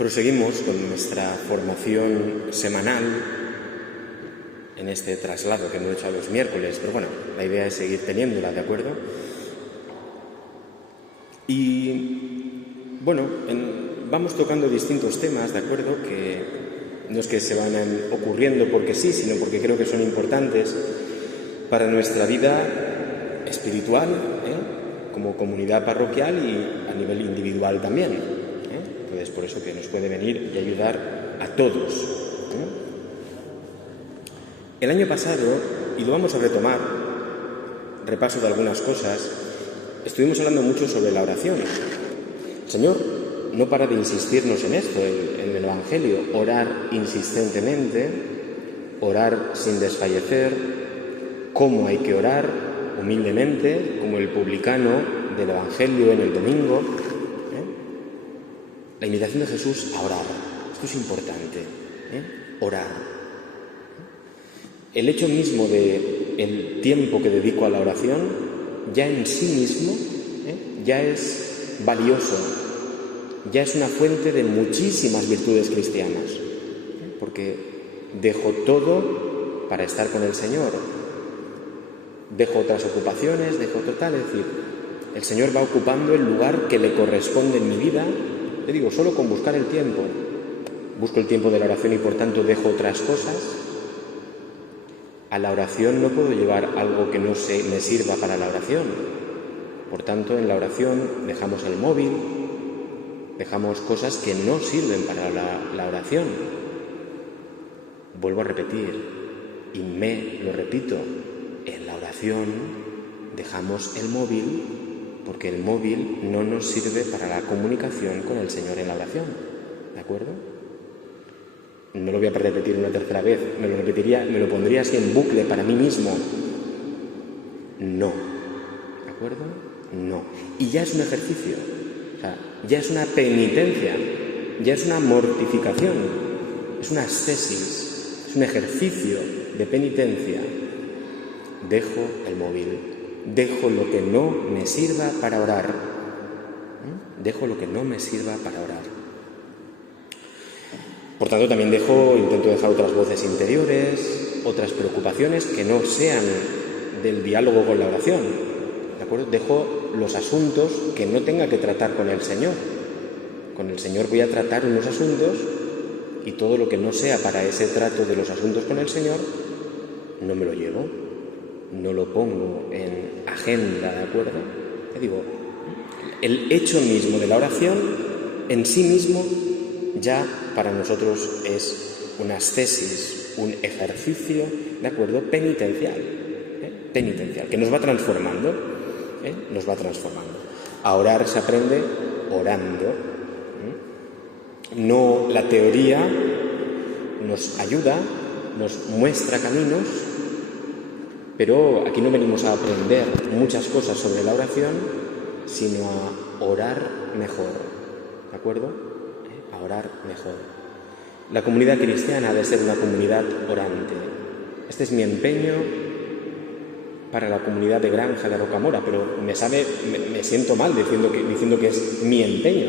Proseguimos con nuestra formación semanal en este traslado que hemos hecho a los miércoles, pero bueno, la idea es seguir teniéndola, ¿de acuerdo? Y bueno, vamos tocando distintos temas, ¿de acuerdo? Que no es que se van ocurriendo porque sí, sino porque creo que son importantes para nuestra vida espiritual, como comunidad parroquial y a nivel individual también. Entonces, por eso que nos puede venir y ayudar a todos. El año pasado, y lo vamos a retomar, repaso de algunas cosas, estuvimos hablando mucho sobre la oración. El Señor no para de insistirnos en esto, en el Evangelio, orar insistentemente, orar sin desfallecer, cómo hay que orar, humildemente, como el publicano del Evangelio en el domingo. La invitación de Jesús a orar. Esto es importante, orar. El hecho mismo del tiempo que dedico a la oración, ya en sí mismo, ya es valioso, ya es una fuente de muchísimas virtudes cristianas, porque dejo todo para estar con el Señor, dejo otras ocupaciones, dejo total, es decir, el Señor va ocupando el lugar que le corresponde en mi vida. Te digo, solo con buscar el tiempo, busco el tiempo de la oración y por tanto dejo otras cosas. A la oración no puedo llevar algo que no me sirva para la oración. Por tanto, en la oración dejamos el móvil, dejamos cosas que no sirven para la oración. Vuelvo a repetir, y lo repito, en la oración dejamos el móvil porque el móvil no nos sirve para la comunicación con el Señor en la oración. ¿De acuerdo? No lo voy a repetir una tercera vez, me lo pondría así en bucle para mí mismo. No. ¿De acuerdo? No. Y ya es un ejercicio, o sea, ya es una penitencia, ya es una mortificación, es una ascesis, es un ejercicio de penitencia. Dejo el móvil, dejo lo que no me sirva para orar. Dejo lo que no me sirva para orar. Por tanto, también intento dejar otras voces interiores, otras preocupaciones que no sean del diálogo con la oración. ¿De acuerdo? Dejo los asuntos que no tenga que tratar con el Señor. Con el Señor voy a tratar unos asuntos y todo lo que no sea para ese trato de los asuntos con el Señor, no me lo llevo, no lo pongo en agenda, ¿de acuerdo? Te digo, el hecho mismo de la oración en sí mismo ya para nosotros es una ascesis, un ejercicio, ¿de acuerdo? Penitencial, que nos va transformando, nos va transformando. A orar se aprende orando. No, la teoría nos ayuda, nos muestra caminos, pero aquí no venimos a aprender muchas cosas sobre la oración, sino a orar mejor, ¿de acuerdo? A orar mejor. La comunidad cristiana ha de ser una comunidad orante. Este es mi empeño para la comunidad de Granja de Rocamora, pero me siento mal diciendo que es mi empeño.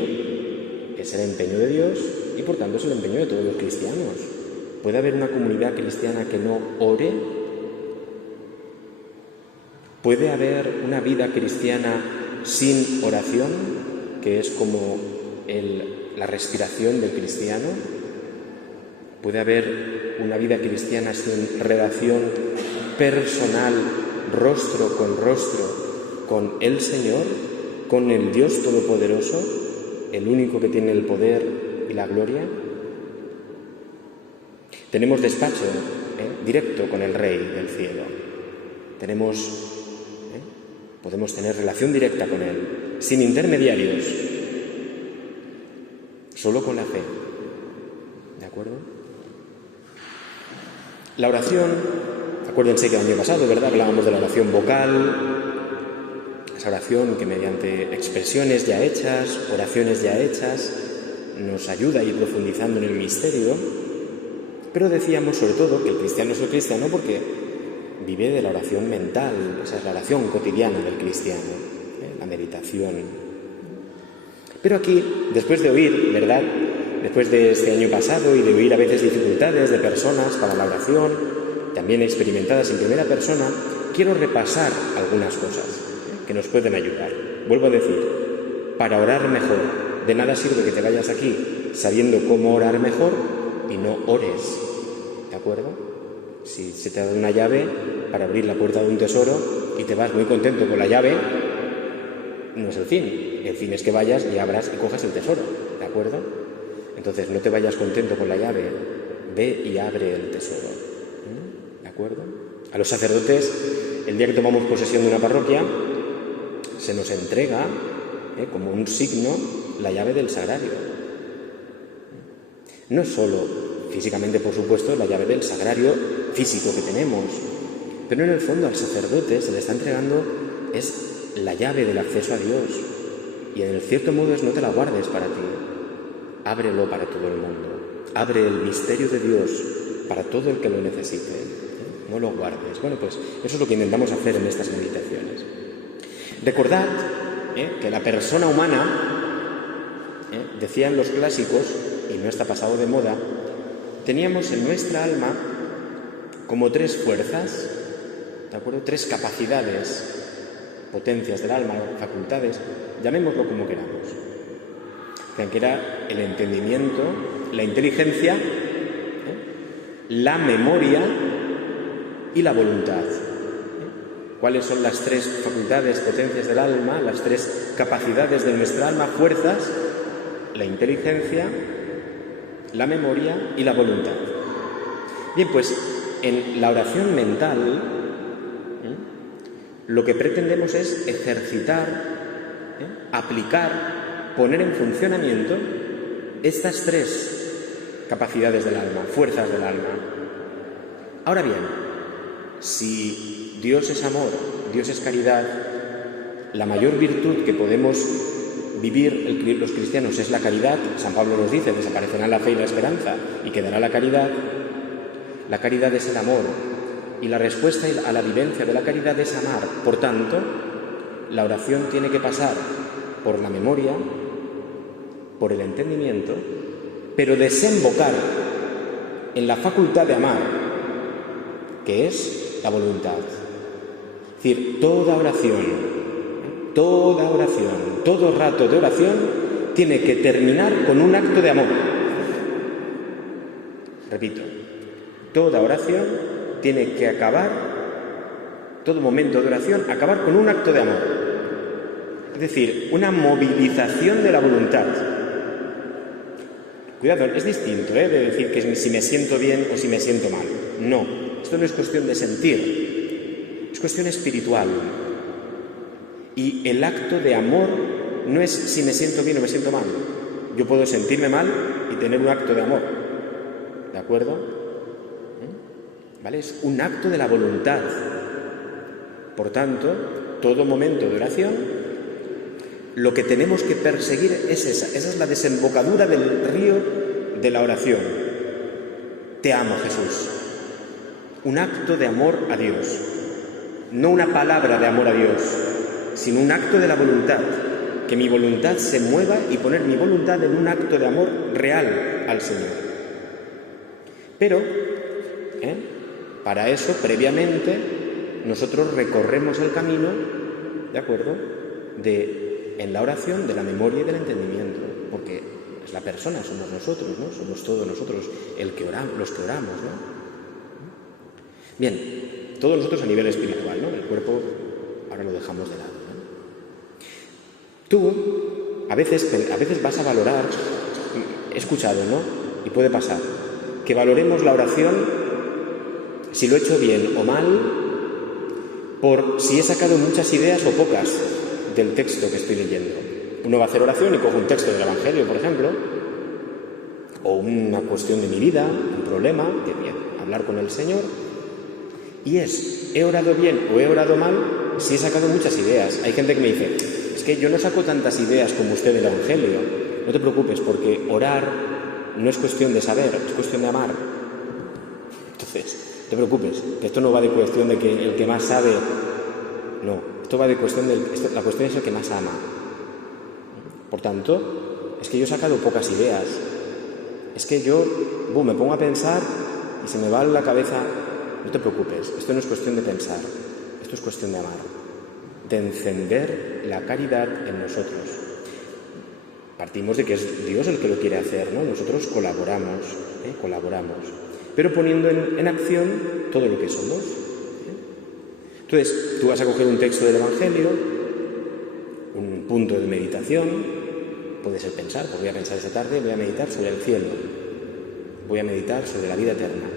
Es el empeño de Dios y por tanto es el empeño de todos los cristianos. ¿Puede haber una comunidad cristiana que no ore? ¿Puede haber una vida cristiana sin oración, que es como la respiración del cristiano? ¿Puede haber una vida cristiana sin relación personal, rostro con el Señor, con el Dios Todopoderoso, el único que tiene el poder y la gloria? Tenemos despacho directo con el Rey del cielo. Podemos tener relación directa con Él, sin intermediarios, solo con la fe. ¿De acuerdo? La oración, acuérdense que el año pasado, ¿verdad?, hablábamos de la oración vocal, esa oración que mediante expresiones ya hechas, oraciones ya hechas, nos ayuda a ir profundizando en el misterio, pero decíamos sobre todo que el cristiano es el cristiano porque vive de la oración mental, esa es la oración cotidiana del cristiano, la meditación. Pero aquí, después de oír, ¿verdad?, después de este año pasado y de oír a veces dificultades de personas para la oración, también experimentadas en primera persona, quiero repasar algunas cosas que nos pueden ayudar. Vuelvo a decir, para orar mejor, de nada sirve que te vayas aquí sabiendo cómo orar mejor y no ores, ¿de acuerdo? Si se te da una llave para abrir la puerta de un tesoro y te vas muy contento con la llave, no es el fin. El fin es que vayas y abras y cojas el tesoro, ¿de acuerdo? Entonces no te vayas contento con la llave, ve y abre el tesoro, ¿de acuerdo? A los sacerdotes, el día que tomamos posesión de una parroquia, se nos entrega como un signo la llave del sagrario. No es solo físicamente, por supuesto, la llave del sagrario físico que tenemos, pero en el fondo al sacerdote se le está entregando es la llave del acceso a Dios, y en el cierto modo es no te la guardes para ti, ábrelo para todo el mundo, abre el misterio de Dios para todo el que lo necesite, no lo guardes. Bueno, pues eso es lo que intentamos hacer en estas meditaciones. Recordad que la persona humana, decían los clásicos, y no está pasado de moda, teníamos en nuestra alma como 3 fuerzas, ¿de acuerdo? 3 capacidades, potencias del alma, facultades, llamémoslo como queramos. Que era el entendimiento, la inteligencia, la memoria y la voluntad. ¿Cuáles son las 3 facultades, potencias del alma, las 3 capacidades de nuestra alma, fuerzas? La inteligencia, la memoria y la voluntad. Bien, pues en la oración mental lo que pretendemos es ejercitar, aplicar, poner en funcionamiento estas 3 capacidades del alma, fuerzas del alma. Ahora bien, si Dios es amor, Dios es caridad, la mayor virtud que podemos vivir los cristianos es la caridad. San Pablo nos dice, desaparecerá la fe y la esperanza y quedará la caridad. La caridad es el amor y la respuesta a la vivencia de la caridad es amar. Por tanto, la oración tiene que pasar por la memoria, por el entendimiento, pero desembocar en la facultad de amar, que es la voluntad. Es decir, toda oración, todo rato de oración tiene que terminar con un acto de amor. Repito, toda oración tiene que acabar, todo momento de oración, acabar con un acto de amor. Es decir, una movilización de la voluntad. Cuidado, es distinto de decir que si me siento bien o si me siento mal. No, esto no es cuestión de sentir, es cuestión espiritual. Y el acto de amor no es si me siento bien o me siento mal. Yo puedo sentirme mal y tener un acto de amor, ¿de acuerdo? ¿Vale? Es un acto de la voluntad. Por tanto, todo momento de oración, lo que tenemos que perseguir es esa es la desembocadura del río de la oración. Te amo, Jesús. Un acto de amor a Dios. No una palabra de amor a Dios, sino un acto de la voluntad. Que mi voluntad se mueva y poner mi voluntad en un acto de amor real al Señor. Pero, para eso, previamente, nosotros recorremos el camino, ¿de acuerdo?, en la oración, de la memoria y del entendimiento, porque es la persona, somos nosotros, ¿no? Somos todos nosotros los que oramos, ¿no? Bien, todos nosotros a nivel espiritual, ¿no? El cuerpo ahora lo dejamos de lado, ¿no? Tú, a veces vas a valorar, he escuchado, ¿no?, y puede pasar, que valoremos la oración, si lo he hecho bien o mal, por si he sacado muchas ideas o pocas del texto que estoy leyendo. Uno va a hacer oración y coge un texto del Evangelio, por ejemplo, o una cuestión de mi vida, un problema, que bien, hablar con el Señor, y ¿he orado bien o he orado mal? Si he sacado muchas ideas. Hay gente que me dice, es que yo no saco tantas ideas como usted del Evangelio. No te preocupes, porque orar no es cuestión de saber, es cuestión de amar. Entonces, no te preocupes, que esto no va de cuestión de que el que más sabe, no, esto va de cuestión la cuestión es el que más ama. Por tanto, es que yo he sacado pocas ideas, Es que yo me pongo a pensar y se me va la cabeza. No te preocupes, esto no es cuestión de pensar, esto es cuestión de amar, de encender la caridad en nosotros. Partimos de que es Dios el que lo quiere hacer, ¿no? Nosotros colaboramos, pero poniendo en acción todo lo que somos. Entonces, tú vas a coger un texto del Evangelio, un punto de meditación, puede ser pensar, pues voy a pensar esta tarde, voy a meditar sobre el cielo, voy a meditar sobre la vida eterna,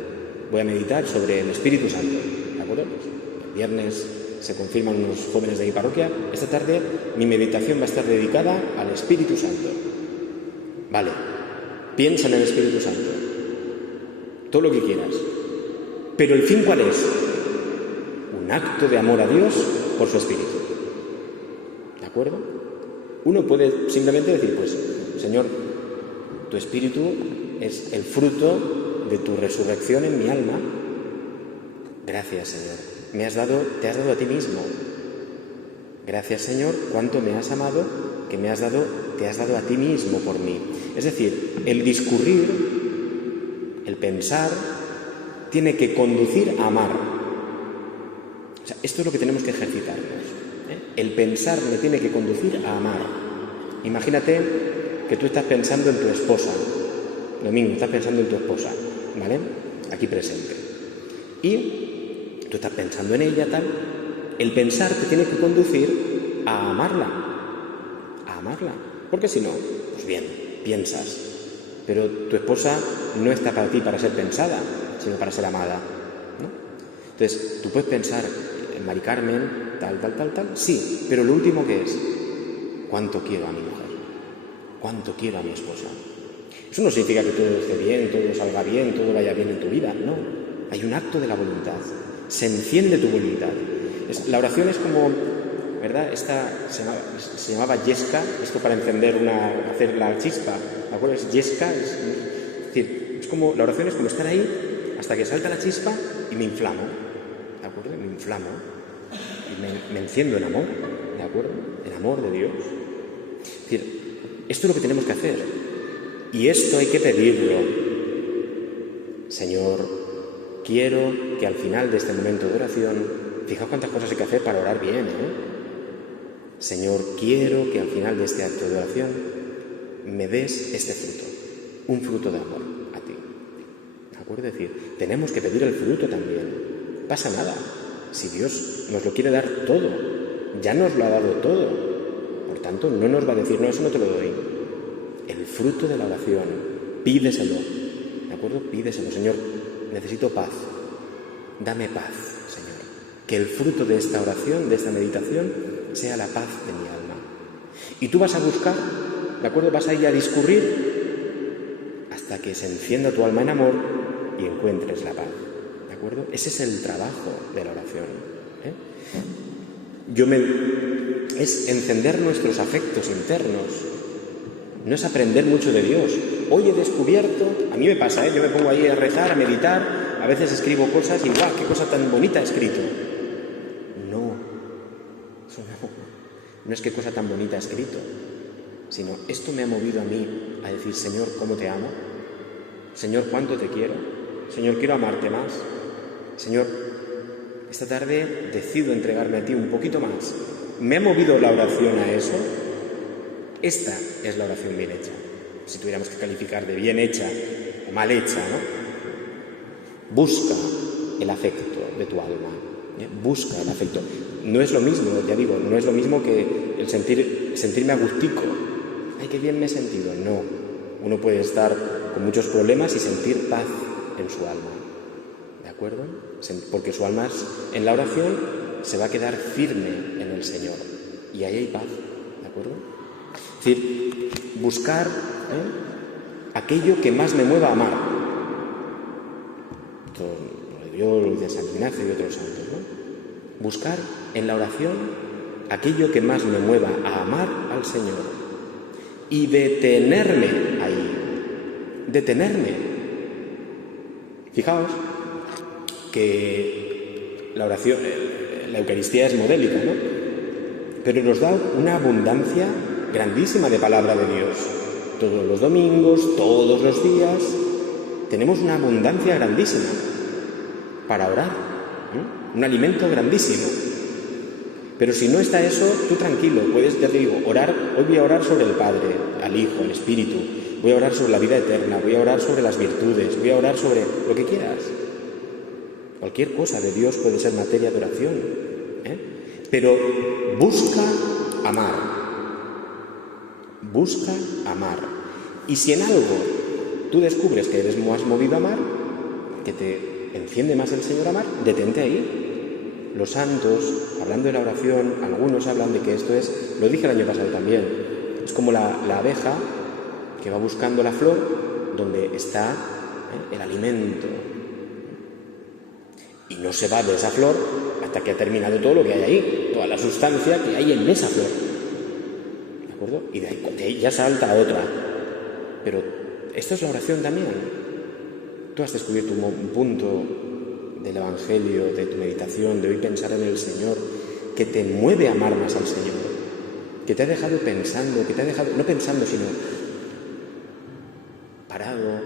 voy a meditar sobre el Espíritu Santo, ¿de acuerdo? Pues el viernes se confirman unos jóvenes de mi parroquia, esta tarde mi meditación va a estar dedicada al Espíritu Santo. Vale, piensa en el Espíritu Santo, todo lo que quieras, pero ¿el fin cuál es? Un acto de amor a Dios por su Espíritu. ¿De acuerdo? Uno puede simplemente decir, pues, Señor, tu Espíritu es el fruto de tu resurrección en mi alma. Gracias, Señor. Te has dado a ti mismo. Gracias, Señor, cuánto me has amado, que te has dado a ti mismo por mí. Es decir, el discurrir, el pensar, tiene que conducir a amar. O sea, esto es lo que tenemos que ejercitarnos. El pensar me tiene que conducir a amar. Imagínate que tú estás pensando en tu esposa. Lo mismo, estás pensando en tu esposa, ¿vale? Aquí presente. Y tú estás pensando en ella, tal. El pensar te tiene que conducir a amarla. A amarla. Porque si no, pues bien, piensas. Pero tu esposa no está para ti para ser pensada, sino para ser amada, ¿no? Entonces, tú puedes pensar en Mari Carmen, tal, sí, pero lo último que es, ¿cuánto quiero a mi mujer? ¿Cuánto quiero a mi esposa? Eso no significa que todo esté bien, todo salga bien, todo vaya bien en tu vida, no. Hay un acto de la voluntad, se enciende tu voluntad. La oración es como, ¿verdad? Esta se llamaba yesca, esto para hacer la chispa, ¿de acuerdo? Es yesca, es decir, es como, la oración es como estar ahí hasta que salta la chispa y me inflamo, ¿de acuerdo? Me inflamo y me enciendo en amor, ¿de acuerdo? En amor de Dios. Es decir, esto es lo que tenemos que hacer y esto hay que pedirlo. Señor, quiero que al final de este momento de oración, fijaos cuántas cosas hay que hacer para orar bien, Señor, quiero que al final de este acto de oración me des este fruto, un fruto de amor a ti. ¿De acuerdo? Es decir, tenemos que pedir el fruto también. No pasa nada. Si Dios nos lo quiere dar todo, ya nos lo ha dado todo. Por tanto, no nos va a decir, no, eso no te lo doy. El fruto de la oración, pídeselo. ¿De acuerdo? Pídeselo, Señor, necesito paz. Dame paz, Señor. Que el fruto de esta oración, de esta meditación, sea la paz de mi alma. Y tú vas a buscar, ¿de acuerdo? Vas a ir a discurrir hasta que se encienda tu alma en amor y encuentres la paz. ¿De acuerdo? Ese es el trabajo de la oración. Es encender nuestros afectos internos. No es aprender mucho de Dios. Hoy he descubierto, a mí me pasa, yo me pongo ahí a rezar, a meditar, a veces escribo cosas y ¡guau! ¡Qué cosa tan bonita he escrito! No es qué cosa tan bonita he escrito, sino esto me ha movido a mí a decir, Señor, ¿cómo te amo? Señor, ¿cuánto te quiero? Señor, quiero amarte más. Señor, esta tarde decido entregarme a ti un poquito más. ¿Me ha movido la oración a eso? Esta es la oración bien hecha. Si tuviéramos que calificar de bien hecha o mal hecha, ¿no? Busca el afecto de tu alma. Busca el afecto. No es lo mismo, ya digo, no es lo mismo que el sentirme agustico. ¡Ay, qué bien me he sentido! No. Uno puede estar con muchos problemas y sentir paz en su alma. ¿De acuerdo? Porque su alma en la oración se va a quedar firme en el Señor. Y ahí hay paz. ¿De acuerdo? Es decir, buscar aquello que más me mueva a amar. Yo lo de San Ignacio y otros santos, ¿no? Buscar en la oración aquello que más me mueva a amar al Señor y detenerme ahí. Detenerme. Fijaos que la oración, la Eucaristía es modélica, ¿no? Pero nos da una abundancia grandísima de palabra de Dios. todos los domingos, todos los días. Tenemos una abundancia grandísima para orar, un alimento grandísimo. Pero si no está eso, tú tranquilo, puedes, ya te digo, orar. Hoy voy a orar sobre el Padre, al Hijo, al Espíritu. Voy a orar sobre la vida eterna, voy a orar sobre las virtudes, voy a orar sobre lo que quieras. Cualquier cosa de Dios puede ser materia de oración, Pero busca amar. Busca amar. Y si en algo tú descubres que eres más movido a amar, que te enciende más el Señor a amar, detente ahí. Los santos, hablando de la oración, algunos hablan de que esto es, lo dije el año pasado también, es como la abeja que va buscando la flor donde está el alimento. Y no se va de esa flor hasta que ha terminado todo lo que hay ahí, toda la sustancia que hay en esa flor. ¿De acuerdo? Y de ahí ya salta a otra. Pero esto es la oración también. Tú has descubierto un punto del Evangelio, de tu meditación, de hoy pensar en el Señor, que te mueve a amar más al Señor, que te ha dejado pensando, que te ha dejado, no pensando, sino parado,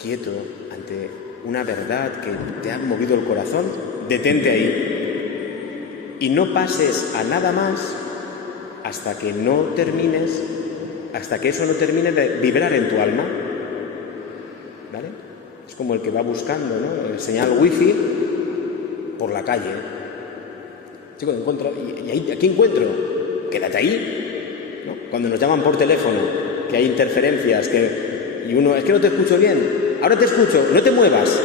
quieto, ante una verdad que te ha movido el corazón. Detente ahí. Y no pases a nada más hasta que no termines, hasta que eso no termine de vibrar en tu alma. ¿Vale? Es como el que va buscando, ¿no?, el señal wifi por la calle. Chico, encuentro, y ahí, ¿aquí encuentro? Quédate ahí, ¿no? Cuando nos llaman por teléfono, que hay interferencias, y uno, es que no te escucho bien, ahora te escucho, no te muevas,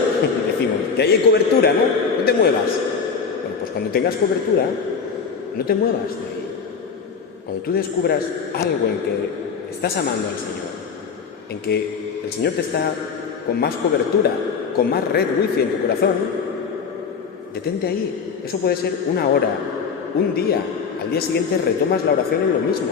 decimos, que ahí hay cobertura, ¿no? No te muevas. Bueno, pues cuando tengas cobertura, no te muevas de ahí. Cuando tú descubras algo en que estás amando al Señor, en que el Señor te está con más cobertura, con más red wifi en tu corazón, detente ahí. Eso puede ser una hora, un día. Al día siguiente retomas la oración en lo mismo.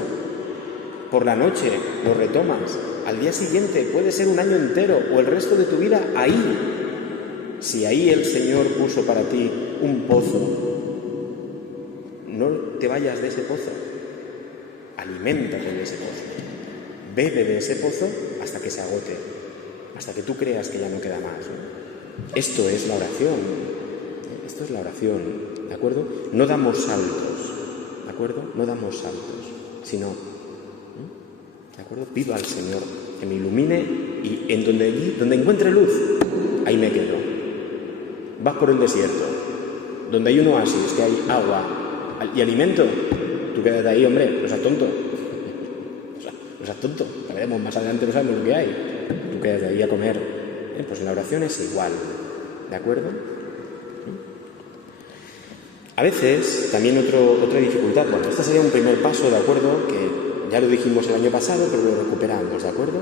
Por la noche lo retomas. Al día siguiente puede ser un año entero o el resto de tu vida ahí. Si ahí el Señor puso para ti un pozo, no te vayas de ese pozo. Aliméntate de ese pozo. Bebe de ese pozo hasta que se agote, hasta que tú creas que ya no queda más, ¿no? Esto es la oración. Esto es la oración, ¿de acuerdo? No damos saltos, ¿de acuerdo? No damos saltos, sino, ¿de acuerdo? Pido al Señor que me ilumine y en donde encuentre luz, ahí me quedo. Vas por el desierto, donde hay un oasis, que hay agua y alimento, tú quédate ahí, hombre, no seas tonto. No seas tonto, que veremos más adelante, no sabemos lo que hay. Tú quédate ahí a comer. Pues en la oración es igual, ¿de acuerdo? A veces, también otra dificultad, bueno, este sería un primer paso, ¿de acuerdo?, que ya lo dijimos el año pasado, pero lo recuperamos, ¿de acuerdo?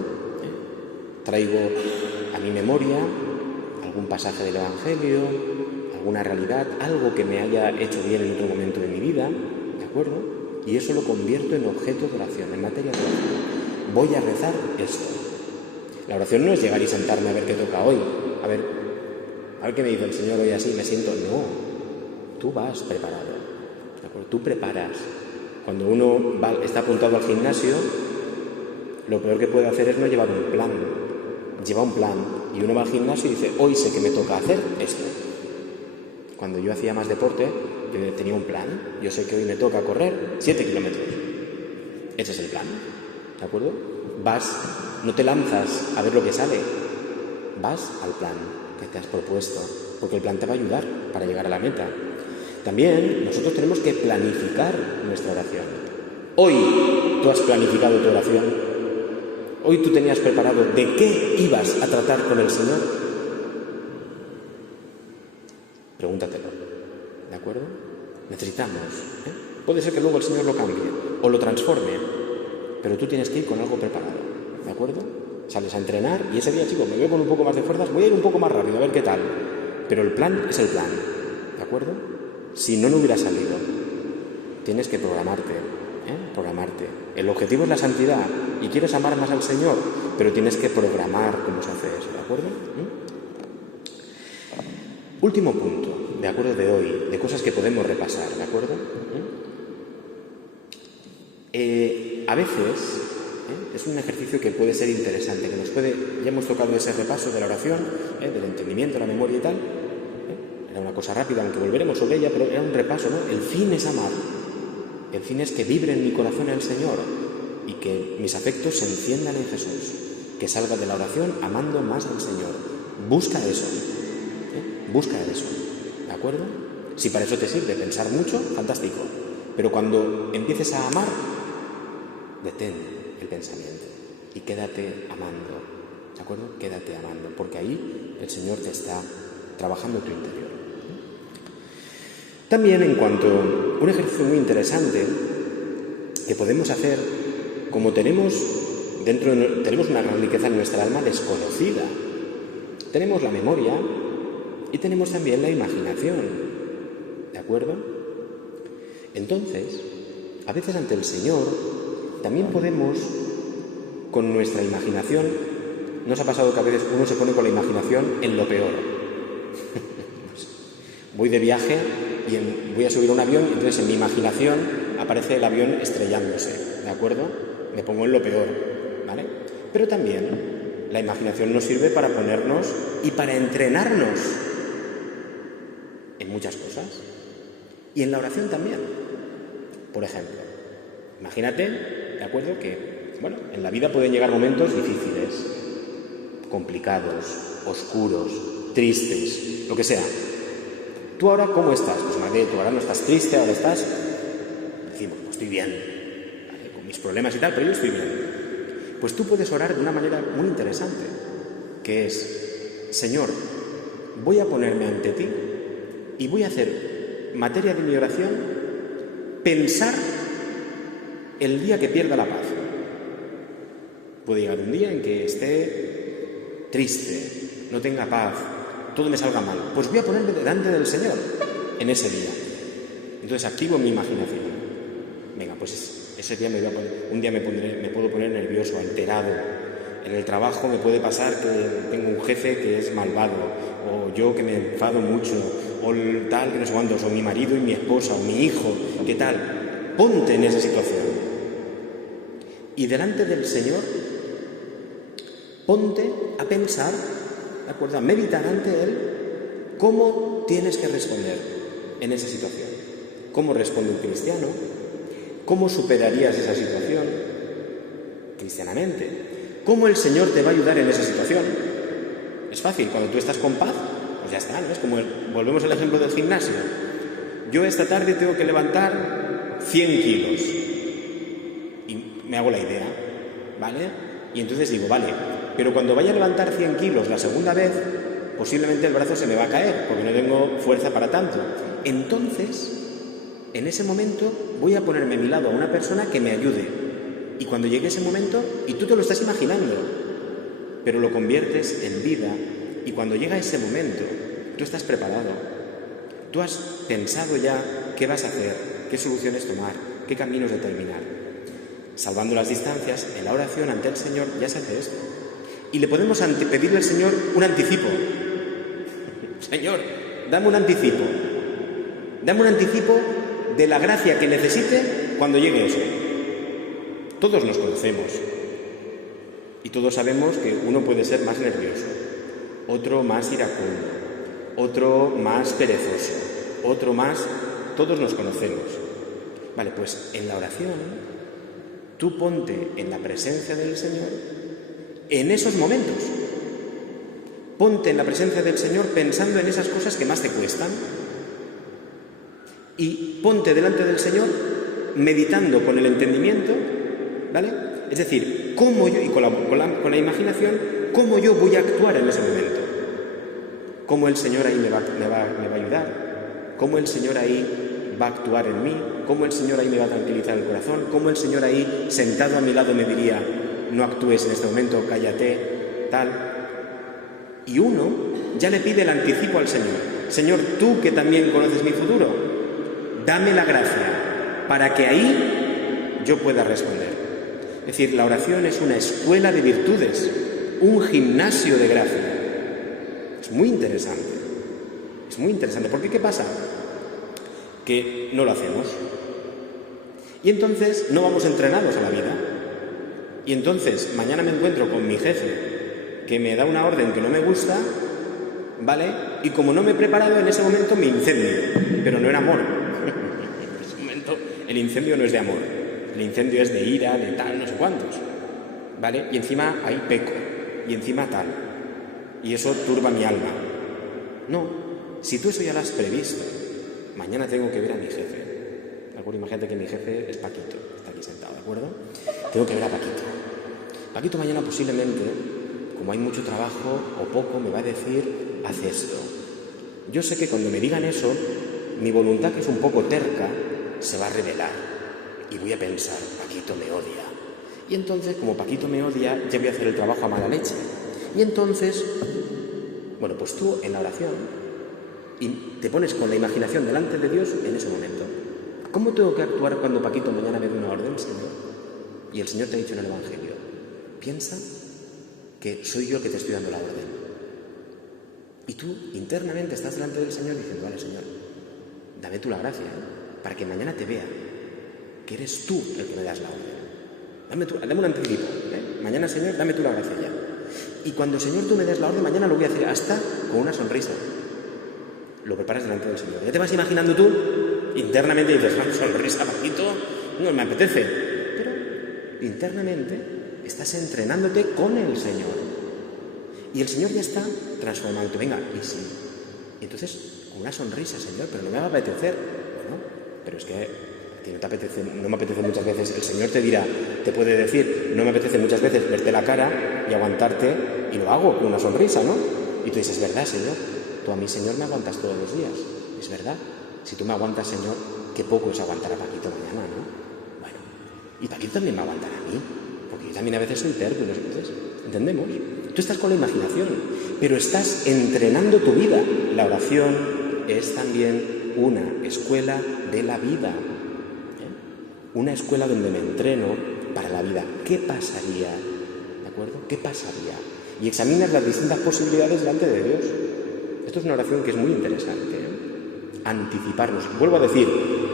Traigo a mi memoria algún pasaje del Evangelio, alguna realidad, algo que me haya hecho bien en otro momento de mi vida, ¿de acuerdo? Y eso lo convierto en objeto de oración, en materia de oración. Voy a rezar esto. La oración no es llegar y sentarme a ver qué toca hoy, a ver qué me dice el Señor hoy así, me siento. No, tú vas preparado, ¿de acuerdo? Tú preparas. Cuando uno está apuntado al gimnasio, lo peor que puede hacer es no llevar un plan. Lleva un plan y uno va al gimnasio y dice, hoy sé que me toca hacer esto. Cuando yo hacía más deporte, yo tenía un plan. Yo sé que hoy me toca correr 7 kilómetros. Ese es el plan, ¿de acuerdo? Vas, no te lanzas a ver lo que sale. Vas al plan que te has propuesto, porque el plan te va a ayudar para llegar a la meta. También nosotros tenemos que planificar nuestra oración. Hoy tú has planificado tu oración. Hoy tú tenías preparado de qué ibas a tratar con el Señor. Pregúntatelo, ¿de acuerdo? Necesitamos. Puede ser que luego el Señor lo cambie o lo transforme, pero tú tienes que ir con algo preparado, ¿de acuerdo? Sales a entrenar y ese día, chicos, me veo con un poco más de fuerzas, voy a ir un poco más rápido, a ver qué tal. Pero el plan es el plan, ¿de acuerdo? Si no hubiera salido, tienes que programarte, programarte. El objetivo es la santidad y quieres amar más al Señor, pero tienes que programar cómo se hace eso, ¿de acuerdo? Último punto, de acuerdo, de hoy, de cosas que podemos repasar, ¿de acuerdo? A veces Es un ejercicio que puede ser interesante, que nos puede... Ya hemos tocado ese repaso de la oración, del entendimiento, la memoria y tal. Era una cosa rápida, aunque volveremos sobre ella, pero era un repaso, ¿no? El fin es amar. El fin es que vibre en mi corazón el Señor y que mis afectos se enciendan en Jesús. Que salga de la oración amando más al Señor. Busca eso. Busca eso. ¿De acuerdo? Si para eso te sirve pensar mucho, fantástico. Pero cuando empieces a amar, detén el pensamiento y quédate amando. ¿De acuerdo? Quédate amando, porque ahí el Señor te está trabajando tu interior. También en cuanto a un ejercicio muy interesante que podemos hacer, como tenemos una gran riqueza en nuestra alma desconocida. Tenemos la memoria y tenemos también la imaginación. ¿De acuerdo? Entonces, a veces ante el Señor también podemos, con nuestra imaginación, ¿nos ha pasado que a veces uno se pone con la imaginación en lo peor? Voy de viaje y voy a subir a un avión y entonces en mi imaginación aparece el avión estrellándose, ¿de acuerdo? Me pongo en lo peor, ¿vale? Pero también la imaginación nos sirve para ponernos y para entrenarnos en muchas cosas. Y en la oración también. Por ejemplo, imagínate, ¿de acuerdo? Que, bueno, en la vida pueden llegar momentos difíciles, complicados, oscuros, tristes, lo que sea. ¿Tú ahora cómo estás? Pues madre, tú ahora no estás triste, ahora estás... Decimos, pues estoy bien, ¿vale? Con mis problemas y tal, pero yo estoy bien. Pues tú puedes orar de una manera muy interesante, que es, Señor, voy a ponerme ante ti y voy a hacer materia de mi oración pensar el día que pierda la paz. Puede llegar un día en que esté triste, no tenga paz, todo me salga mal. Pues voy a ponerme delante del Señor en ese día. Entonces activo mi imaginación. Venga, pues ese día un día me puedo poner nervioso, alterado. En el trabajo me puede pasar que tengo un jefe que es malvado, o yo que me enfado mucho, o el tal que no sé cuántos, o mi marido y mi esposa, o mi hijo, ¿qué tal? Ponte en esa situación. Y delante del Señor, ponte a pensar, ¿de acuerdo? A meditar ante Él cómo tienes que responder en esa situación. ¿Cómo responde un cristiano? ¿Cómo superarías esa situación cristianamente? ¿Cómo el Señor te va a ayudar en esa situación? Es fácil, cuando tú estás con paz, pues ya está, ¿no? Es como volvemos al ejemplo del gimnasio. Yo esta tarde tengo que levantar 100 kilos y me hago la idea, ¿vale? Y entonces digo, vale, pero cuando vaya a levantar 100 kilos la segunda vez, posiblemente el brazo se me va a caer porque no tengo fuerza para tanto. Entonces, en ese momento voy a ponerme a mi lado a una persona que me ayude. Y cuando llegue ese momento, y tú te lo estás imaginando, pero lo conviertes en vida, y cuando llega ese momento, tú estás preparado. Tú has pensado ya qué vas a hacer, qué soluciones tomar, qué caminos determinar. Salvando las distancias, en la oración ante el Señor ya se hace esto. Y le podemos pedirle al Señor un anticipo. Señor, dame un anticipo. Dame un anticipo de la gracia que necesite cuando llegue eso. Todos nos conocemos. Y todos sabemos que uno puede ser más nervioso, otro más iracundo, otro más perezoso, otro más... Todos nos conocemos. Vale, pues en la oración, tú ponte en la presencia del Señor en esos momentos. Ponte en la presencia del Señor pensando en esas cosas que más te cuestan. Y ponte delante del Señor meditando con el entendimiento, ¿vale? Es decir, cómo yo, y con la imaginación, cómo yo voy a actuar en ese momento. Cómo el Señor ahí me va a ayudar, cómo el Señor ahí va a actuar en mí, cómo el Señor ahí me va a tranquilizar el corazón, cómo el Señor ahí sentado a mi lado me diría, no actúes en este momento, cállate, tal. Y uno ya le pide el anticipo al Señor. Señor, tú que también conoces mi futuro, dame la gracia para que ahí yo pueda responder. Es decir, la oración es una escuela de virtudes, un gimnasio de gracia. Es muy interesante. Es muy interesante. ¿Por qué? ¿Qué pasa? Que no lo hacemos. Y entonces no vamos entrenados a la vida. Y entonces mañana me encuentro con mi jefe que me da una orden que no me gusta, ¿vale? Y como no me he preparado, en ese momento me incendio, pero no era amor. En ese momento el incendio no es de amor, el incendio es de ira, de tal, no sé cuántos, ¿vale? Y encima ahí peco, y encima tal, y eso turba mi alma. No, si tú eso ya lo has previsto, mañana tengo que ver a mi jefe, ¿de acuerdo? Imagínate que mi jefe es Paquito, está aquí sentado, ¿de acuerdo? Tengo que ver a Paquito. Paquito mañana posiblemente, como hay mucho trabajo o poco, me va a decir, haz esto. Yo sé que cuando me digan eso, mi voluntad, que es un poco terca, se va a revelar. Y voy a pensar, Paquito me odia. Y entonces, como Paquito me odia, ya voy a hacer el trabajo a mala leche. Y entonces, bueno, pues tú en la oración y te pones con la imaginación delante de Dios en ese momento. ¿Cómo tengo que actuar cuando Paquito mañana me dé una orden, Señor? Y el Señor te ha dicho en el Evangelio, piensa que soy yo el que te estoy dando la orden. Y tú internamente estás delante del Señor diciendo, vale, Señor, dame tú la gracia, para que mañana te vea que eres tú el que me das la orden. Dame un anticipo, mañana, Señor, dame tú la gracia ya. Y cuando, Señor, tú me des la orden, mañana lo voy a hacer hasta con una sonrisa. Lo preparas delante del Señor. Ya te vas imaginando tú, internamente dices, sonrisa, Paquito, no me apetece. Pero internamente estás entrenándote con el Señor. Y el Señor ya está transformándote. Venga, y sí. Y entonces, con una sonrisa, Señor, pero no me va a apetecer. Bueno, pero es que a ti no te apetece, no me apetece muchas veces. El Señor te dirá, te puede decir, no me apetece muchas veces verte la cara y aguantarte, y lo hago con una sonrisa, ¿no? Y tú dices, ¿verdad, Señor? Tú a mí, Señor, me aguantas todos los días. Es verdad. Si tú me aguantas, Señor, qué poco es aguantar a Paquito mañana, ¿no? Bueno, y Paquito también me aguantará a mí, porque yo también a veces soy terco, ¿no? Entonces, ¿entendemos? Tú estás con la imaginación, pero estás entrenando tu vida. La oración es también una escuela de la vida, una escuela donde me entreno para la vida. ¿Qué pasaría? ¿De acuerdo? ¿Qué pasaría? Y examinas las distintas posibilidades delante de Dios. Esto es una oración que es muy interesante, Anticiparnos. Vuelvo a decir,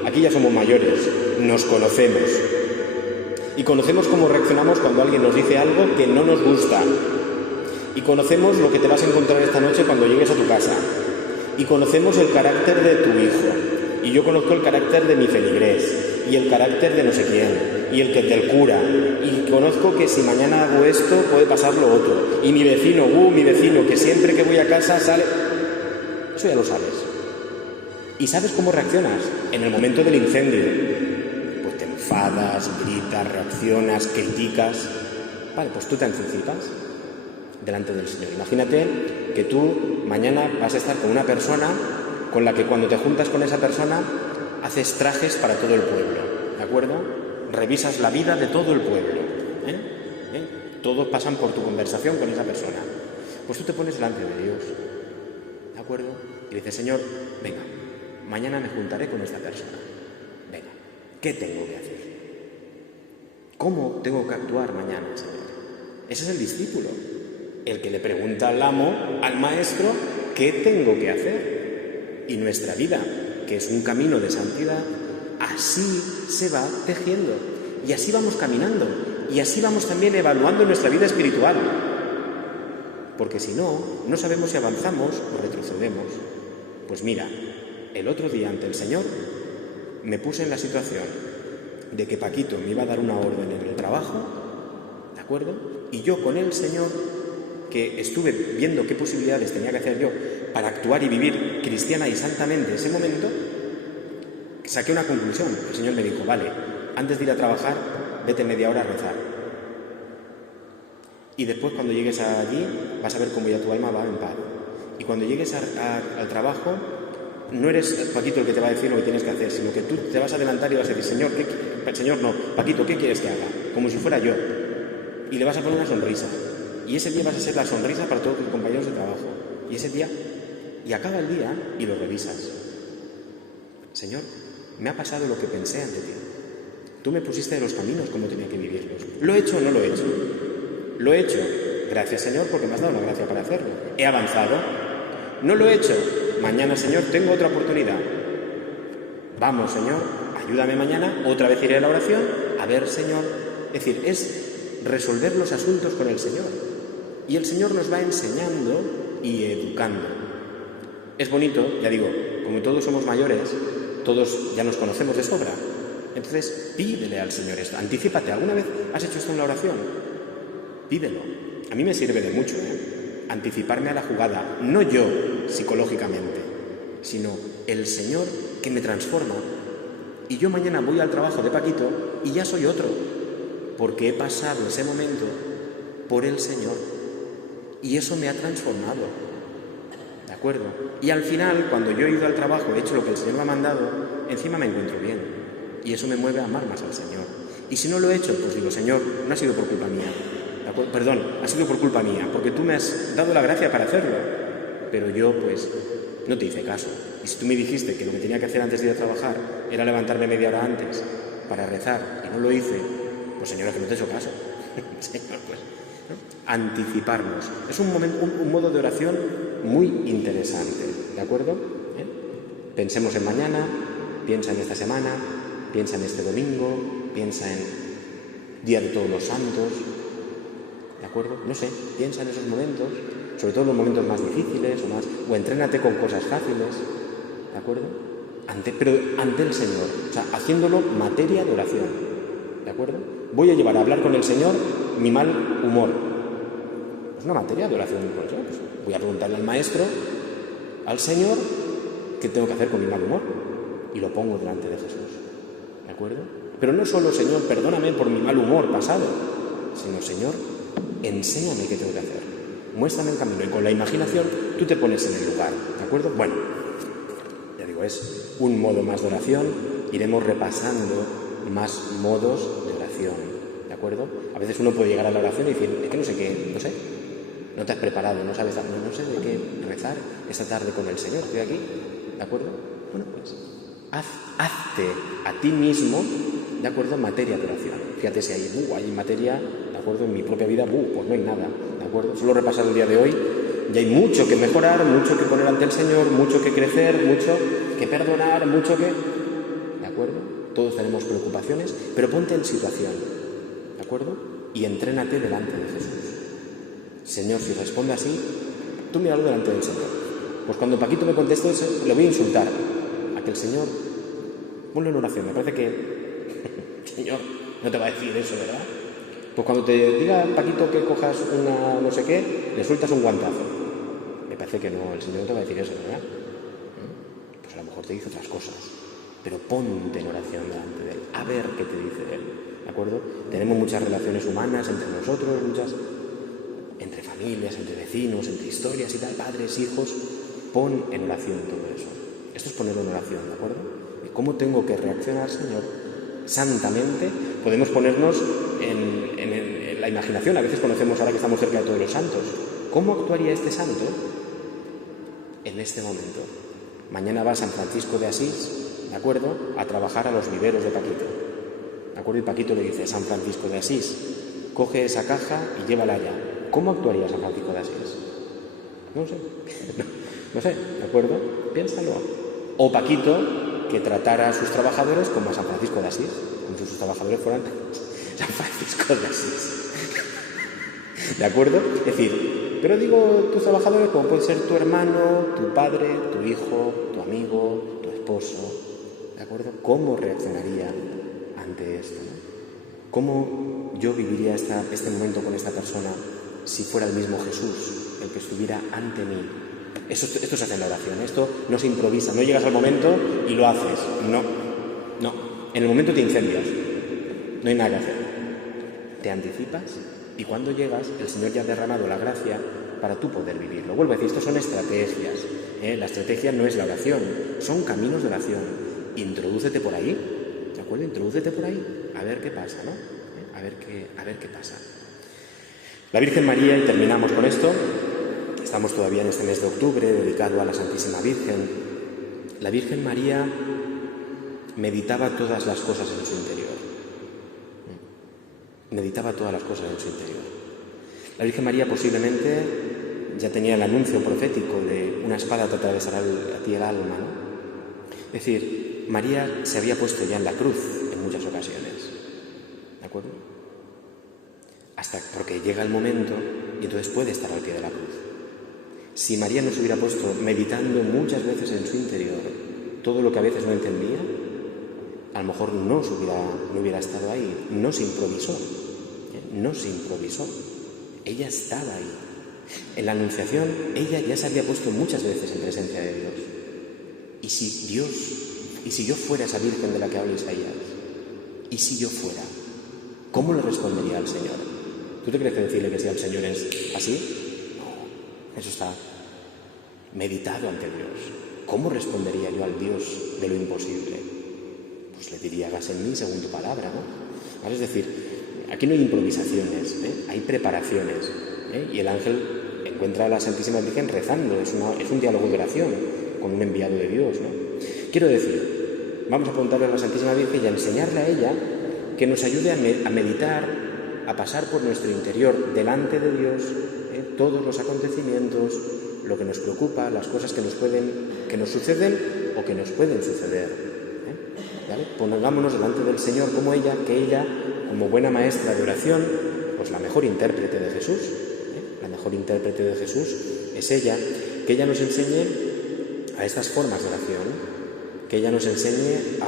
aquí ya somos mayores, nos conocemos. Y conocemos cómo reaccionamos cuando alguien nos dice algo que no nos gusta. Y conocemos lo que te vas a encontrar esta noche cuando llegues a tu casa. Y conocemos el carácter de tu hijo. Y yo conozco el carácter de mi feligrés. Y el carácter de no sé quién. Y el que del cura. Y conozco que si mañana hago esto puede pasar lo otro. Y mi vecino, que siempre que voy a casa sale... Eso ya lo sabes. ¿Y sabes cómo reaccionas? En el momento del incendio. Pues te enfadas, gritas, reaccionas, criticas. Vale, pues tú te anticipas delante del Señor. Imagínate que tú mañana vas a estar con una persona con la que cuando te juntas con esa persona haces trajes para todo el pueblo, ¿de acuerdo? Revisas la vida de todo el pueblo, Todos pasan por tu conversación con esa persona. Pues tú te pones delante de Dios, ¿de acuerdo? Y dices, Señor, venga, mañana me juntaré con esta persona. Venga, ¿qué tengo que hacer? ¿Cómo tengo que actuar mañana, Señor? Ese es el discípulo, el que le pregunta al amo, al maestro, ¿qué tengo que hacer? Y nuestra vida, que es un camino de santidad, así se va tejiendo. Y así vamos caminando. Y así vamos también evaluando nuestra vida espiritual. Porque si no, no sabemos si avanzamos o retrocedemos. Pues mira, el otro día ante el Señor me puse en la situación de que Paquito me iba a dar una orden en el trabajo, ¿de acuerdo? Y yo con el Señor, que estuve viendo qué posibilidades tenía que hacer yo para actuar y vivir cristiana y santamente ese momento, saqué una conclusión. El Señor me dijo, vale, antes de ir a trabajar, vete media hora a rezar. Y después, cuando llegues allí, vas a ver cómo ya tu alma va en paz. Y cuando llegues al trabajo, no eres Paquito el que te va a decir lo que tienes que hacer, sino que tú te vas a adelantar y vas a decir, Señor, no, Paquito, ¿qué quieres que haga? Como si fuera yo. Y le vas a poner una sonrisa. Y ese día vas a ser la sonrisa para todos tus compañeros de trabajo. Y ese día, y acaba el día y lo revisas. Señor, me ha pasado lo que pensé ante ti. Tú me pusiste de los caminos como tenía que vivirlos. ¿Lo he hecho o no lo he hecho? Lo he hecho. Gracias, Señor, porque me has dado la gracia para hacerlo. He avanzado. No lo he hecho. Mañana, Señor, tengo otra oportunidad. Vamos, Señor, ayúdame mañana. Otra vez iré a la oración. A ver, Señor. Es decir, es resolver los asuntos con el Señor. Y el Señor nos va enseñando y educando. Es bonito, ya digo, como todos somos mayores, todos ya nos conocemos de sobra. Entonces, pídele al Señor esto, anticípate. ¿Alguna vez has hecho esto en la oración? Pídelo. A mí me sirve de mucho, anticiparme a la jugada, no yo psicológicamente, sino el Señor que me transforma. Y yo mañana voy al trabajo de Paquito y ya soy otro, porque he pasado ese momento por el Señor y eso me ha transformado. ¿De acuerdo? Y al final, cuando yo he ido al trabajo, he hecho lo que el Señor me ha mandado, encima me encuentro bien. Y eso me mueve a amar más al Señor. Y si no lo he hecho, pues digo, Señor, no ha sido por culpa mía. Perdón, ha sido por culpa mía, porque tú me has dado la gracia para hacerlo. Pero yo, pues, no te hice caso. Y si tú me dijiste que lo que tenía que hacer antes de ir a trabajar era levantarme media hora antes para rezar y no lo hice, pues Señor, es que no te he hecho caso. Señor, pues, ¿no? Anticiparnos. Es un modo de oración muy interesante, ¿de acuerdo? Pensemos en mañana, piensa en esta semana, piensa en este domingo, piensa en Día de Todos los Santos, ¿de acuerdo? No sé, piensa en esos momentos, sobre todo en los momentos más difíciles o entrénate con cosas fáciles, ¿de acuerdo? Pero ante el Señor, o sea, haciéndolo materia de oración, ¿de acuerdo? Voy a llevar a hablar con el Señor mi mal humor. Es una materia de oración con el Señor. Pues voy a preguntarle al Maestro, al Señor, qué tengo que hacer con mi mal humor y lo pongo delante de Jesús, ¿de acuerdo? Pero no solo, Señor, perdóname por mi mal humor pasado, sino, Señor, enséñame qué tengo que hacer, muéstrame el camino y con la imaginación tú te pones en el lugar, ¿de acuerdo? Bueno, ya digo, es un modo más de oración, iremos repasando más modos de oración, ¿de acuerdo? A veces uno puede llegar a la oración y decir, es que no sé qué, no sé, no te has preparado, no sabes, no sé de qué rezar esta tarde con el Señor, estoy aquí, ¿de acuerdo? Bueno, pues hazte a ti mismo, ¿de acuerdo?, materia de oración. Fíjate si hay materia, ¿de acuerdo?, en mi propia vida, pues no hay nada, ¿de acuerdo? Solo repasar el día de hoy, y hay mucho que mejorar, mucho que poner ante el Señor, mucho que crecer, mucho que perdonar, mucho que... ¿De acuerdo? Todos tenemos preocupaciones, pero ponte en situación, ¿de acuerdo? Y entrénate delante de Jesús. Señor, si responde así, tú míralo delante del Señor. Pues cuando Paquito me conteste eso, le voy a insultar. A que el Señor, ponlo en oración. Me parece que, Señor, no te va a decir eso, ¿verdad? Pues cuando te diga Paquito que cojas una no sé qué, le sueltas un guantazo. Me parece que no, el Señor no te va a decir eso, ¿verdad? Pues a lo mejor te dice otras cosas. Pero ponte en oración delante de Él, a ver qué te dice Él, ¿de acuerdo? Tenemos muchas relaciones humanas entre nosotros, entre familias, entre vecinos, entre historias y tal, padres, hijos. Pon en oración todo eso. Esto es ponerlo en oración, ¿de acuerdo? ¿Y cómo tengo que reaccionar, Señor? Santamente. Podemos ponernos en la imaginación. A veces conocemos ahora que estamos cerca de todos los santos. ¿Cómo actuaría este santo en este momento? Mañana va a San Francisco de Asís, ¿de acuerdo?, a trabajar a los viveros de Paquito. ¿De acuerdo? Y Paquito le dice, San Francisco de Asís, coge esa caja y llévala allá. ¿Cómo actuaría San Francisco de Asís? No sé. No sé, ¿de acuerdo? Piénsalo. O Paquito, que tratara a sus trabajadores como a San Francisco de Asís, como si sus trabajadores fueran San Francisco de Asís. ¿De acuerdo? Es decir, pero digo tus trabajadores como puede ser tu hermano, tu padre, tu hijo, tu amigo, tu esposo. ¿De acuerdo? ¿Cómo reaccionaría ante esto, ¿no? ¿Cómo yo viviría este momento con esta persona si fuera el mismo Jesús el que estuviera ante mí? Esto se hace en la oración, esto no se improvisa, no llegas al momento y lo haces, no, en el momento te incendias, no hay nada que hacer, te anticipas y cuando llegas el Señor ya ha derramado la gracia para tú poder vivirlo. Vuelvo a decir, esto son estrategias, la estrategia no es la oración, son caminos de oración, introdúcete por ahí, ¿de acuerdo? Introdúcete por ahí, a ver qué pasa, ¿no? A ver qué pasa. La Virgen María, y terminamos con esto. Estamos todavía en este mes de octubre, dedicado a la Santísima Virgen. La Virgen María meditaba todas las cosas en su interior. Meditaba todas las cosas en su interior. La Virgen María posiblemente ya tenía el anuncio profético de una espada te atravesará a ti el alma, ¿no? Es decir, María se había puesto ya en la cruz en muchas ocasiones. ¿De acuerdo? porque llega el momento y entonces puede estar al pie de la cruz. Si María no se hubiera puesto meditando muchas veces en su interior todo lo que a veces no entendía, a lo mejor no hubiera estado ahí, no se improvisó. Ella estaba ahí. En la Anunciación, ella ya se había puesto muchas veces en presencia de Dios. Y si yo fuera esa Virgen de la que habla Isaías, y si yo fuera, ¿cómo le respondería al Señor? ¿Tú te crees que decirle que sí al Señor es así? No, eso está meditado ante Dios. ¿Cómo respondería yo al Dios de lo imposible? Pues le diría, hágase en mí según tu palabra, ¿no? Es decir, aquí no hay improvisaciones, hay preparaciones, y el ángel encuentra a la Santísima Virgen rezando, es un diálogo de oración con un enviado de Dios, ¿no? Quiero decir, vamos a apuntarle a la Santísima Virgen y a enseñarle a ella que nos ayude a meditar, a pasar por nuestro interior delante de Dios, todos los acontecimientos, lo que nos preocupa, las cosas que nos suceden o que nos pueden suceder. ¿Vale? Pongámonos delante del Señor como ella, como buena maestra de oración, pues la mejor intérprete de Jesús. La mejor intérprete de Jesús es ella, que ella nos enseñe a estas formas de oración, que ella nos enseñe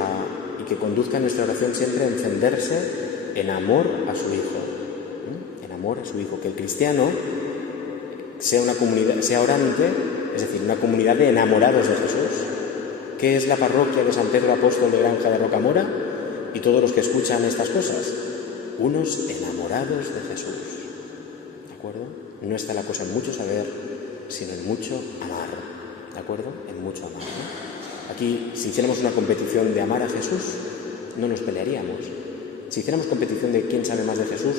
y que conduzca nuestra oración siempre a encenderse en amor a su Hijo. En amor a su Hijo, que el cristiano sea una comunidad, sea orante, es decir, una comunidad de enamorados de Jesús. ¿Qué es la parroquia de San Pedro Apóstol de Granja de Rocamora? Y todos los que escuchan estas cosas, unos enamorados de Jesús. ¿De acuerdo? No está la cosa en mucho saber, sino en mucho amar. ¿De acuerdo? En mucho amar, ¿no? Aquí, si hiciéramos una competición de amar a Jesús, no nos pelearíamos. Si hiciéramos competición de quién sabe más de Jesús,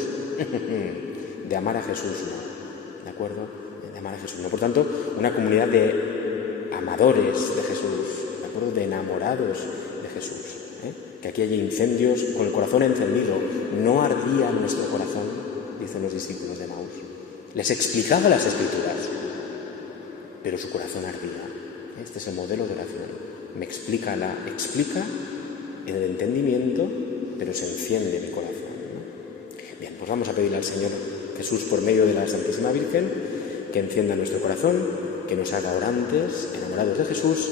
de amar a Jesús no. ¿De acuerdo? De amar a Jesús no. Por tanto, una comunidad de amadores de Jesús, ¿de acuerdo? De enamorados de Jesús. Que aquí haya incendios con el corazón encendido. No ardía nuestro corazón, dicen los discípulos de Maús. Les explicaba las Escrituras, pero su corazón ardía. Este es el modelo de oración. Me explica en el entendimiento, pero se enciende mi corazón, ¿no? Bien, pues vamos a pedirle al Señor Jesús, por medio de la Santísima Virgen, que encienda nuestro corazón, que nos haga orantes, enamorados de Jesús,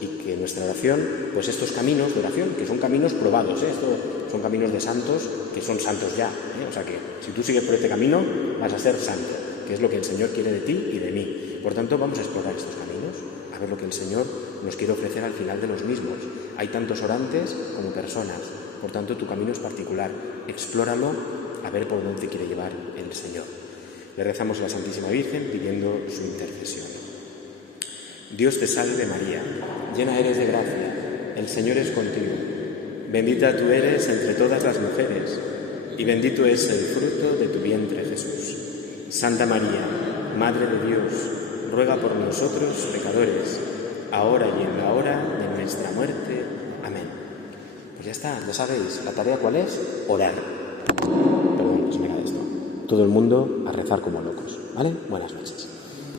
y que nuestra oración, pues estos caminos de oración, que son caminos probados, estos son caminos de santos, que son santos ya, o sea que si tú sigues por este camino vas a ser santo, que es lo que el Señor quiere de ti y de mí. Por tanto, vamos a explorar estos caminos, a ver lo que el Señor nos quiere ofrecer al final de los mismos. Hay tantos orantes como personas, por tanto tu camino es particular, explóralo, a ver por dónde te quiere llevar el Señor. Le rezamos a la Santísima Virgen pidiendo su intercesión. Dios te salve María, llena eres de gracia, el Señor es contigo. Bendita tú eres entre todas las mujeres, y bendito es el fruto de tu vientre, Jesús. Santa María, Madre de Dios, ruega por nosotros pecadores, ahora y en la hora de nuestra muerte. Amén. Pues ya está, ya sabéis, ¿la tarea cuál es? Orar. Perdón, pues mira esto. Todo el mundo a rezar como locos, ¿vale? Buenas noches.